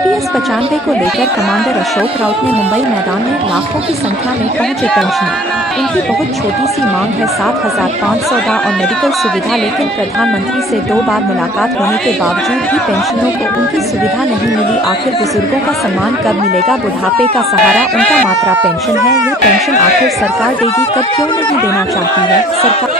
ईपीएस 95 को लेकर कमांडर अशोक राउत ने मुंबई मैदान में लाखों की संख्या में पहुंचे पेंशनर। इनकी बहुत छोटी सी मांग है 7,500 और मेडिकल सुविधा, लेकिन प्रधानमंत्री से 2 बार मुलाकात होने के बावजूद भी पेंशनरों को उनकी सुविधा नहीं मिली। आखिर बुजुर्गों का सम्मान कब मिलेगा? बुढ़ापे का सहारा उनका मात्रा पेंशन है। यह पेंशन आखिर सरकार देगी कब? क्यों नहीं देना चाहती है सरकार?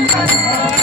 Thank you.